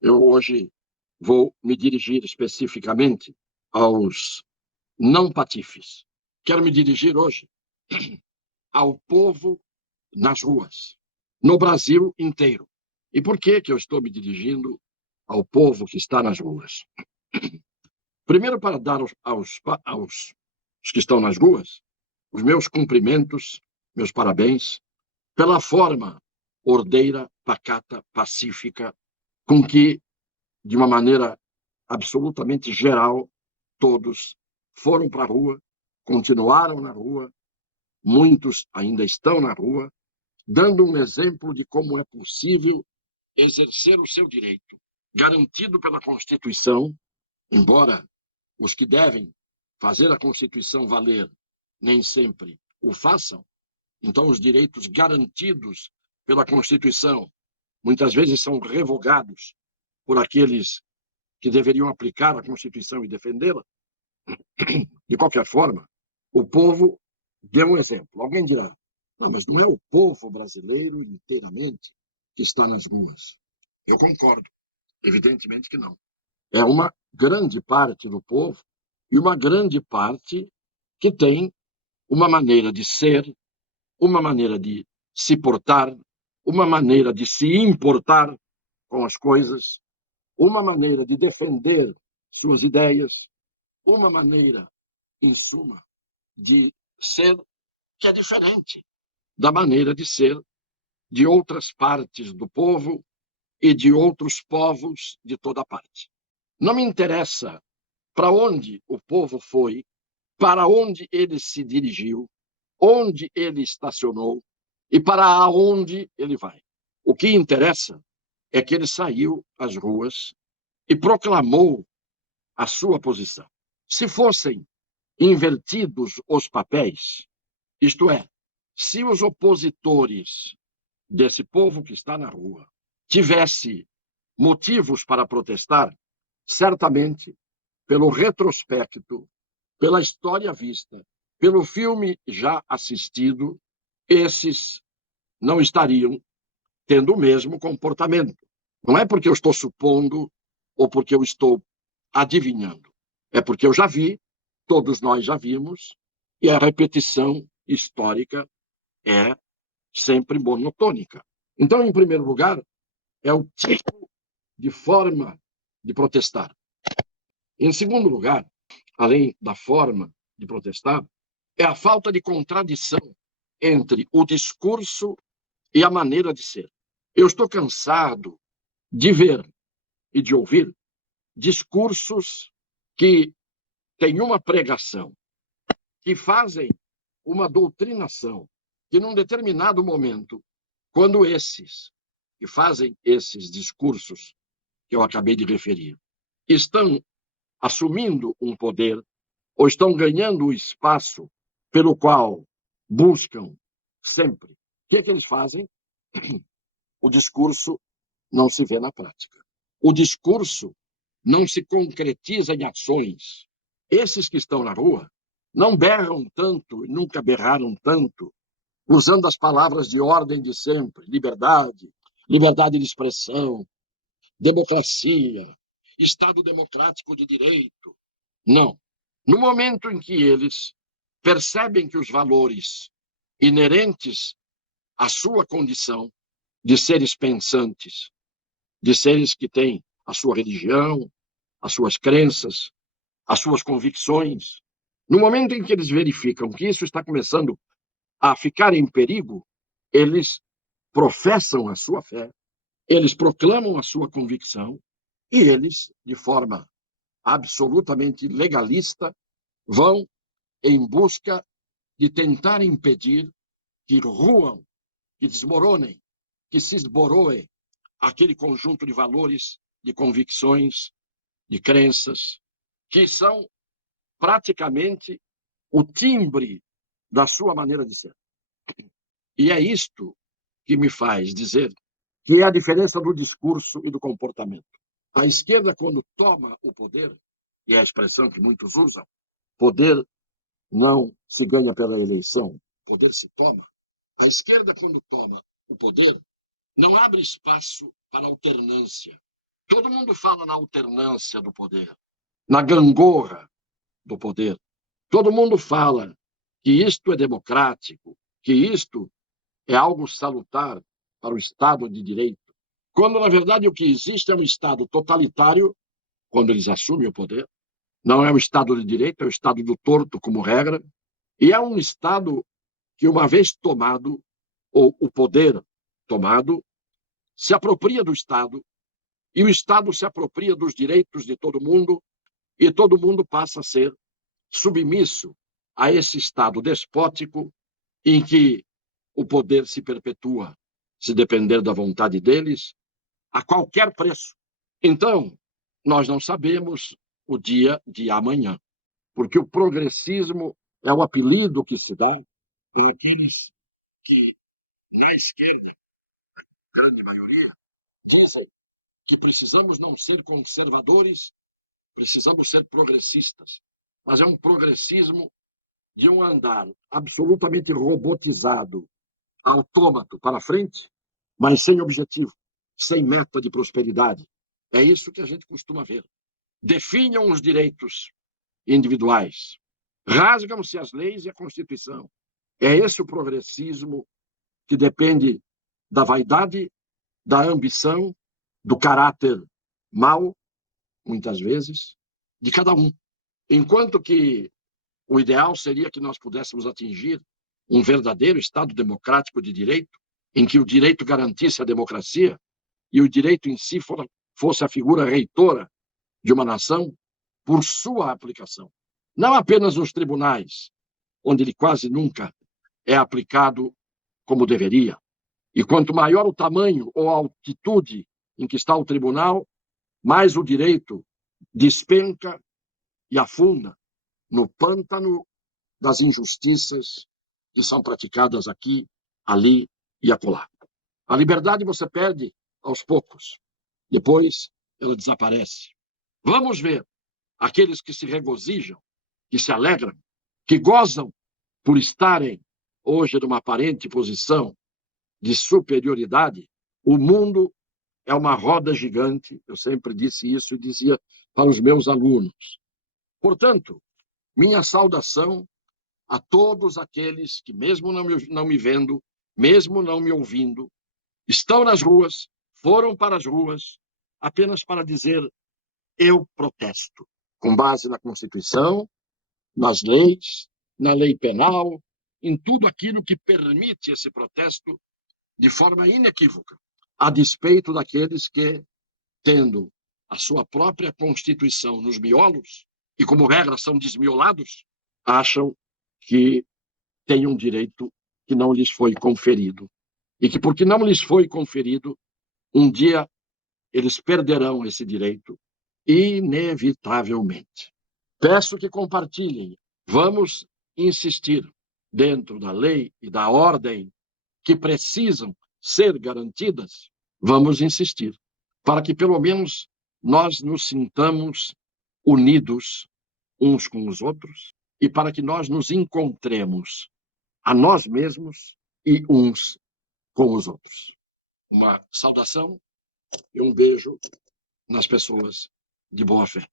Eu hoje vou me dirigir especificamente aos não patifes. Quero me dirigir hoje ao povo nas ruas, no Brasil inteiro. E por que eu estou me dirigindo ao povo que está nas ruas? Primeiro, para dar aos que estão nas ruas os meus cumprimentos, meus parabéns, pela forma ordeira, pacata, pacífica, com que, de uma maneira absolutamente geral, todos foram para a rua, continuaram na rua, muitos ainda estão na rua, dando um exemplo de como é possível exercer o seu direito, garantido pela Constituição, embora os que devem fazer a Constituição valer nem sempre o façam. Então, os direitos garantidos pela Constituição muitas vezes são revogados por aqueles que deveriam aplicar a Constituição e defendê-la. De qualquer forma, o povo deu um exemplo. Alguém dirá, não, mas não é o povo brasileiro inteiramente que está nas ruas. Eu concordo, evidentemente que não. É uma grande parte do povo e uma grande parte que tem uma maneira de ser, uma maneira de se portar, uma maneira de se importar com as coisas, uma maneira de defender suas ideias, uma maneira, em suma, de ser que é diferente da maneira de ser de outras partes do povo e de outros povos de toda parte. Não me interessa para onde o povo foi, para onde ele se dirigiu, onde ele estacionou e para onde ele vai. O que interessa é que ele saiu às ruas e proclamou a sua posição. Se fossem invertidos os papéis, isto é, se os opositores desse povo que está na rua tivesse motivos para protestar, certamente, pelo retrospecto, pela história vista, pelo filme já assistido, esses não estariam tendo o mesmo comportamento. Não é porque eu estou supondo ou porque eu estou adivinhando. É porque eu já vi, todos nós já vimos, e a repetição histórica é sempre monotônica. Então, em primeiro lugar, é o tipo de forma de protestar. Em segundo lugar, além da forma de protestar, é a falta de contradição entre o discurso e a maneira de ser. Eu estou cansado de ver e de ouvir discursos que têm uma pregação, que fazem uma doutrinação, que num determinado momento, quando esses que fazem esses discursos que eu acabei de referir estão assumindo um poder ou estão ganhando o espaço pelo qual buscam sempre. O que é que eles fazem? O discurso não se vê na prática. O discurso não se concretiza em ações. Esses que estão na rua não berram tanto, nunca berraram tanto, usando as palavras de ordem de sempre: liberdade, liberdade de expressão, democracia, Estado democrático de direito. Não. No momento em que eles percebem que os valores inerentes à sua condição de seres pensantes, de seres que têm a sua religião, as suas crenças, as suas convicções, no momento em que eles verificam que isso está começando a ficar em perigo, eles professam a sua fé, eles proclamam a sua convicção e eles, de forma absolutamente legalista, vão em busca de tentar impedir que ruam, que desmoronem, que se esboroe aquele conjunto de valores, de convicções, de crenças, que são praticamente o timbre da sua maneira de ser. E é isto que me faz dizer que é a diferença do discurso e do comportamento. A esquerda, quando toma o poder, e é a expressão que muitos usam, poder não se ganha pela eleição, poder se toma. A esquerda, quando toma o poder, não abre espaço para alternância, Todo mundo fala na alternância do poder, na gangorra do poder. Todo mundo fala que isto é democrático, que isto é algo salutar para o Estado de Direito, quando, na verdade, o que existe é um Estado totalitário, quando eles assumem o poder. Não é um Estado de Direito, é o Estado do torto, como regra, e é um Estado que, uma vez tomado, ou o poder tomado, se apropria do Estado, e o Estado se apropria dos direitos de todo mundo, e todo mundo passa a ser submisso a esse Estado despótico em que o poder se perpetua, se depender da vontade deles, a qualquer preço. Então, nós não sabemos o dia de amanhã, porque o progressismo é o apelido que se dá para aqueles que, na esquerda, a grande maioria, dizem que precisamos não ser conservadores, precisamos ser progressistas. Mas é um progressismo de um andar absolutamente robotizado, autômato para frente, mas sem objetivo, sem meta de prosperidade. É isso que a gente costuma ver. Definham os direitos individuais, rasgam-se as leis e a Constituição. É esse o progressismo que depende da vaidade, da ambição, do caráter mau, muitas vezes, de cada um. Enquanto que o ideal seria que nós pudéssemos atingir um verdadeiro Estado democrático de direito, em que o direito garantisse a democracia e o direito em si fosse a figura reitora de uma nação por sua aplicação. Não apenas nos tribunais, onde ele quase nunca é aplicado como deveria. E quanto maior o tamanho ou a altitude em que está o tribunal, mais o direito despenca e afunda no pântano das injustiças que são praticadas aqui, ali e acolá. A liberdade você perde aos poucos. Depois, ela desaparece. Vamos ver aqueles que se regozijam, que se alegram, que gozam por estarem hoje numa aparente posição de superioridade. O mundo é uma roda gigante, eu sempre disse isso e dizia para os meus alunos. Portanto, minha saudação a todos aqueles que, mesmo não me vendo, mesmo não me ouvindo, estão nas ruas, foram para as ruas, apenas para dizer: eu protesto, com base na Constituição, nas leis, na lei penal, em tudo aquilo que permite esse protesto de forma inequívoca, a despeito daqueles que, tendo a sua própria Constituição nos miolos, e como regra são desmiolados, acham que têm um direito que não lhes foi conferido. E que, porque não lhes foi conferido, um dia eles perderão esse direito, inevitavelmente. Peço que compartilhem. Vamos insistir, dentro da lei e da ordem que precisam ser garantidas, vamos insistir, para que pelo menos nós nos sintamos unidos uns com os outros e para que nós nos encontremos a nós mesmos e uns com os outros. Uma saudação e um beijo nas pessoas de boa fé.